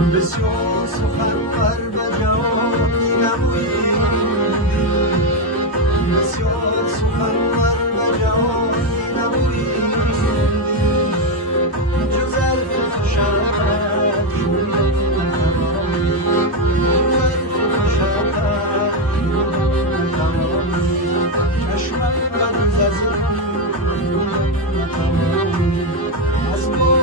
بسیار سخنور به جهانی نمودی، بسیار سخنور به جهانی نمودی، جز حرف خوشت چشمم من از ما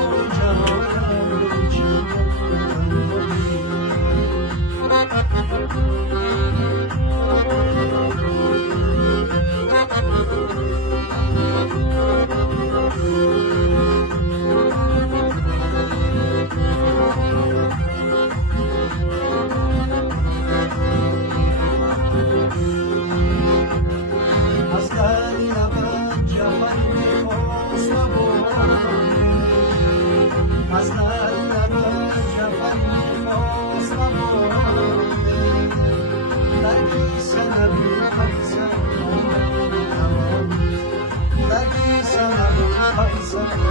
از نرم جفن میخواست نمانده درگی سنبی حفظم درگی سنبی حفظم